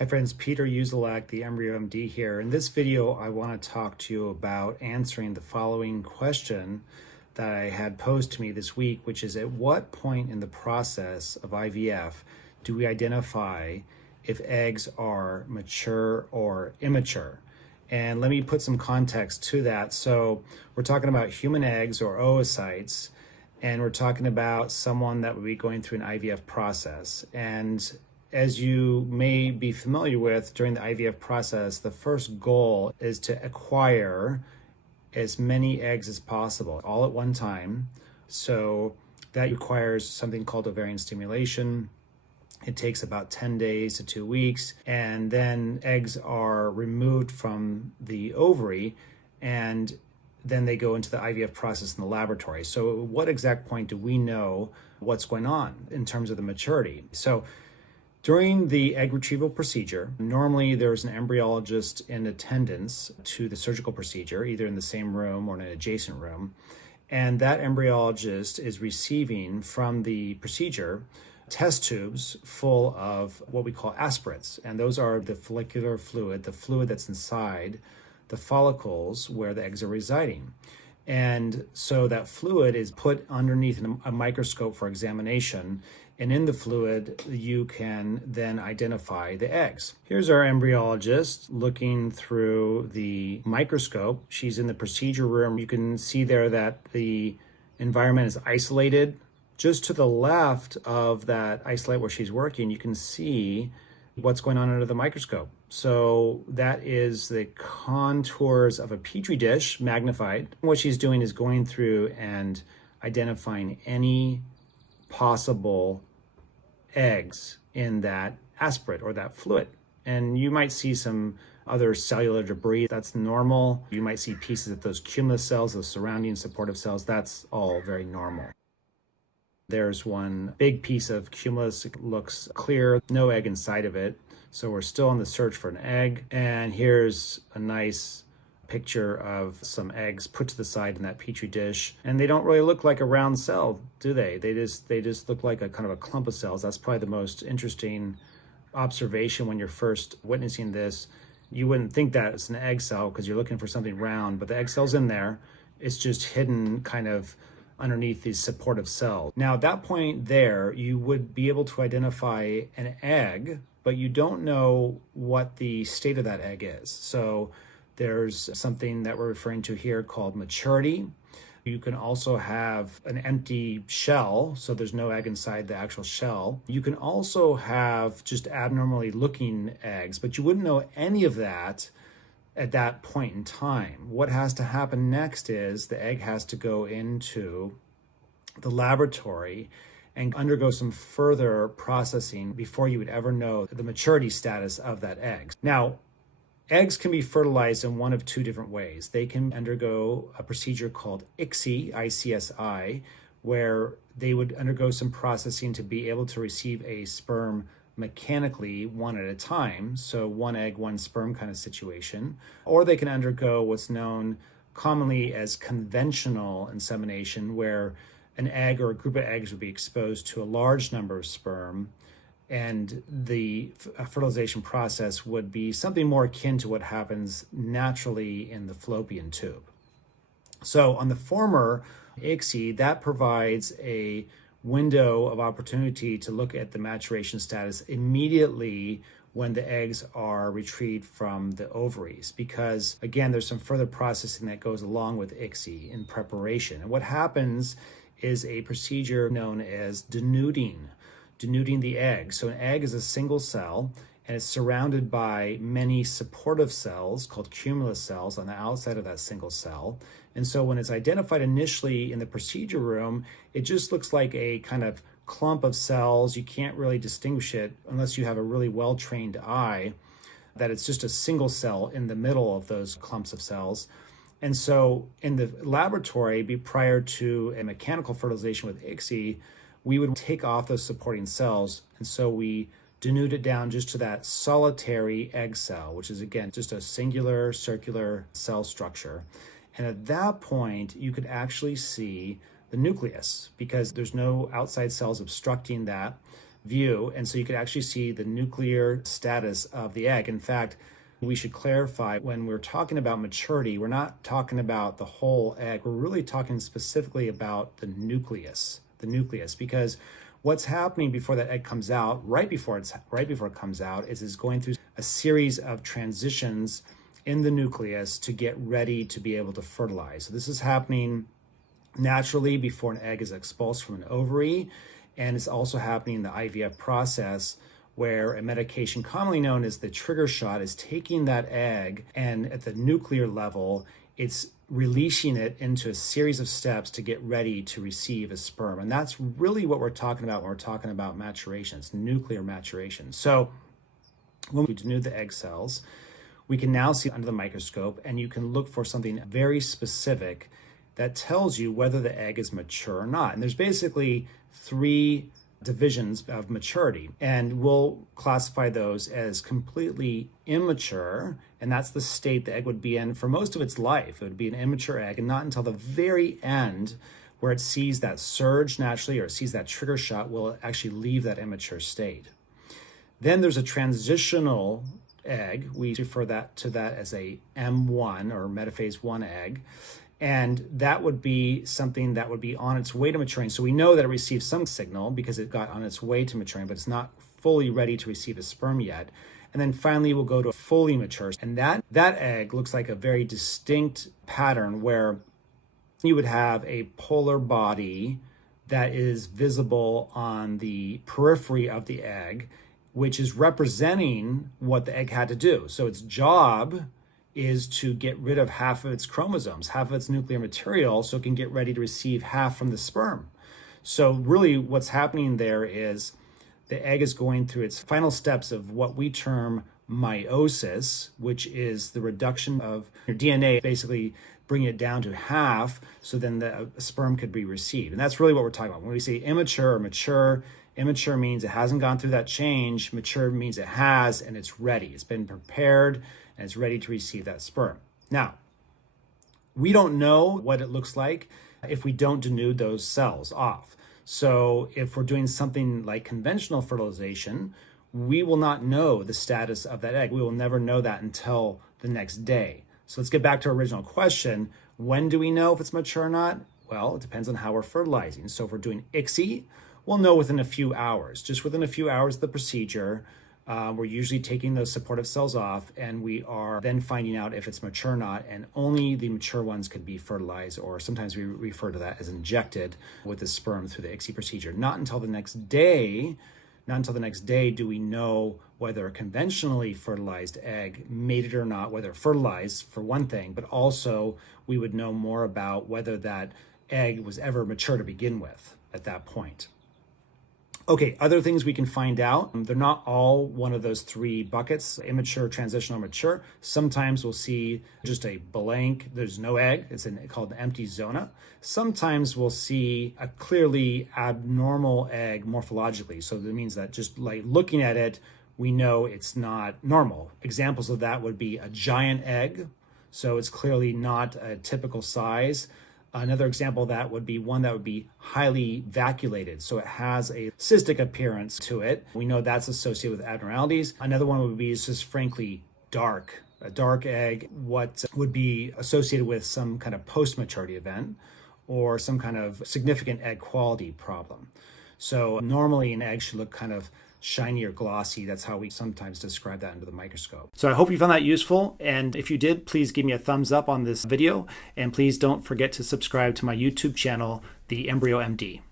Hi friends, Peter Uzelak, the Embryo MD here. In this video, I want to talk to you about answering the following question that I had posed to me this week, which is at what point in the process of IVF do we identify if eggs are mature or immature? And let me put some context to that. So we're talking about human eggs or oocytes, and we're talking about someone that would be going through an IVF process. And as you may be familiar with, during the IVF process, the first goal is to acquire as many eggs as possible all at one time. So that requires something called ovarian stimulation. It takes about 10 days to 2 weeks, and then eggs are removed from the ovary, and then they go into the IVF process in the laboratory. So at what exact point do we know what's going on in terms of the maturity? So during the egg retrieval procedure, normally there's an embryologist in attendance to the surgical procedure, either in the same room or in an adjacent room. And that embryologist is receiving from the procedure test tubes full of what we call aspirates. And those are the follicular fluid, the fluid that's inside the follicles where the eggs are residing. And so that fluid is put underneath a microscope for examination. And in the fluid, you can then identify the eggs. Here's our embryologist looking through the microscope. She's in the procedure room. You can see there that the environment is isolated. Just to the left of that isolate where she's working, you can see what's going on under the microscope. So that is the contours of a petri dish magnified. What she's doing is going through and identifying any possible eggs in that aspirate or that fluid. And you might see some other cellular debris. That's normal. You might see pieces of those cumulus cells, those surrounding supportive cells. That's all very normal. There's one big piece of cumulus. It looks clear, no egg inside of it. So we're still on the search for an egg. And here's a nice picture of some eggs put to the side in that petri dish, and they don't really look like a round cell, do they? They just look like a kind of a clump of cells. That's probably the most interesting observation when you're first witnessing this. You wouldn't think that it's an egg cell because you're looking for something round, but the egg cell's in there. It's just hidden kind of underneath these supportive cells. Now at that point there, you would be able to identify an egg, but you don't know what the state of that egg is. So there's something that we're referring to here called maturity. You can also have an empty shell, so there's no egg inside the actual shell. You can also have just abnormally looking eggs, but you wouldn't know any of that at that point in time. What has to happen next is the egg has to go into the laboratory and undergo some further processing before you would ever know the maturity status of that egg. Now, eggs can be fertilized in one of two different ways. They can undergo a procedure called ICSI, ICSI, where they would undergo some processing to be able to receive a sperm mechanically one at a time, so one egg, one sperm kind of situation. Or they can undergo what's known commonly as conventional insemination, where an egg or a group of eggs would be exposed to a large number of sperm, and the fertilization process would be something more akin to what happens naturally in the fallopian tube. So on the former ICSI, that provides a window of opportunity to look at the maturation status immediately when the eggs are retrieved from the ovaries, because again, there's some further processing that goes along with ICSI in preparation. And what happens is a procedure known as denuding the egg. So an egg is a single cell, and it's surrounded by many supportive cells called cumulus cells on the outside of that single cell. And so when it's identified initially in the procedure room, it just looks like a kind of clump of cells. You can't really distinguish it unless you have a really well-trained eye, that it's just a single cell in the middle of those clumps of cells. And so in the laboratory, prior to a mechanical fertilization with ICSI, we would take off those supporting cells. And so we denude it down just to that solitary egg cell, which is again, just a singular circular cell structure. And at that point, you could actually see the nucleus because there's no outside cells obstructing that. view. And so you can actually see the nuclear status of the egg. In fact, we should clarify when we're talking about maturity, we're not talking about the whole egg. We're really talking specifically about the nucleus, because what's happening before that egg comes out, right before it comes out, is it's going through a series of transitions in the nucleus to get ready to be able to fertilize. So this is happening naturally before an egg is expulsed from an ovary, and it's also happening in the IVF process, where a medication commonly known as the trigger shot is taking that egg, and at the nuclear level, it's releasing it into a series of steps to get ready to receive a sperm. And that's really what we're talking about when we're talking about maturation. It's nuclear maturation. So when we denude the egg cells, we can now see under the microscope, and you can look for something very specific that tells you whether the egg is mature or not. And there's basically 3 divisions of maturity, and we'll classify those as completely immature, and that's the state the egg would be in for most of its life. It would be an immature egg, and not until the very end, where it sees that surge naturally, or it sees that trigger shot, will it actually leave that immature state. Then there's a transitional egg. We refer to that as a M1 or metaphase 1 egg. And that would be something that would be on its way to maturing. So we know that it received some signal because it got on its way to maturing, but it's not fully ready to receive a sperm yet. And then finally, we'll go to fully mature. And that egg looks like a very distinct pattern where you would have a polar body that is visible on the periphery of the egg, which is representing what the egg had to do. So its job is to get rid of half of its chromosomes, half of its nuclear material, so it can get ready to receive half from the sperm. So really what's happening there is the egg is going through its final steps of what we term meiosis, which is the reduction of your DNA, basically bringing it down to half, so then the sperm could be received. And that's really what we're talking about. When we say immature or mature, immature means it hasn't gone through that change. Mature means it has, and it's ready. It's been prepared, and it's ready to receive that sperm. Now, we don't know what it looks like if we don't denude those cells off. So if we're doing something like conventional fertilization, we will not know the status of that egg. We will never know that until the next day. So let's get back to our original question. When do we know if it's mature or not? Well, it depends on how we're fertilizing. So if we're doing ICSI, we'll know within a few hours. Just within a few hours of the procedure, we're usually taking those supportive cells off, and we are then finding out if it's mature or not, and only the mature ones could be fertilized, or sometimes we refer to that as injected with the sperm through the ICSI procedure. Not until the next day do we know whether a conventionally fertilized egg made it or not, whether it fertilized for one thing, but also we would know more about whether that egg was ever mature to begin with at that point. Okay, other things we can find out. They're not all one of those 3 buckets, immature, transitional, mature. Sometimes we'll see just a blank, there's no egg. It's called an empty zona. Sometimes we'll see a clearly abnormal egg morphologically. So that means that just like looking at it, we know it's not normal. Examples of that would be a giant egg. So it's clearly not a typical size. Another example of that would be one that would be highly vacuolated. So it has a cystic appearance to it. We know that's associated with abnormalities. Another one would be just frankly dark. A dark egg, what would be associated with some kind of post-maturity event or some kind of significant egg quality problem. So normally an egg should look kind of shiny or glossy. That's how we sometimes describe that under the microscope. So I hope you found that useful. And if you did, please give me a thumbs up on this video. And please don't forget to subscribe to my YouTube channel, The Embryo MD.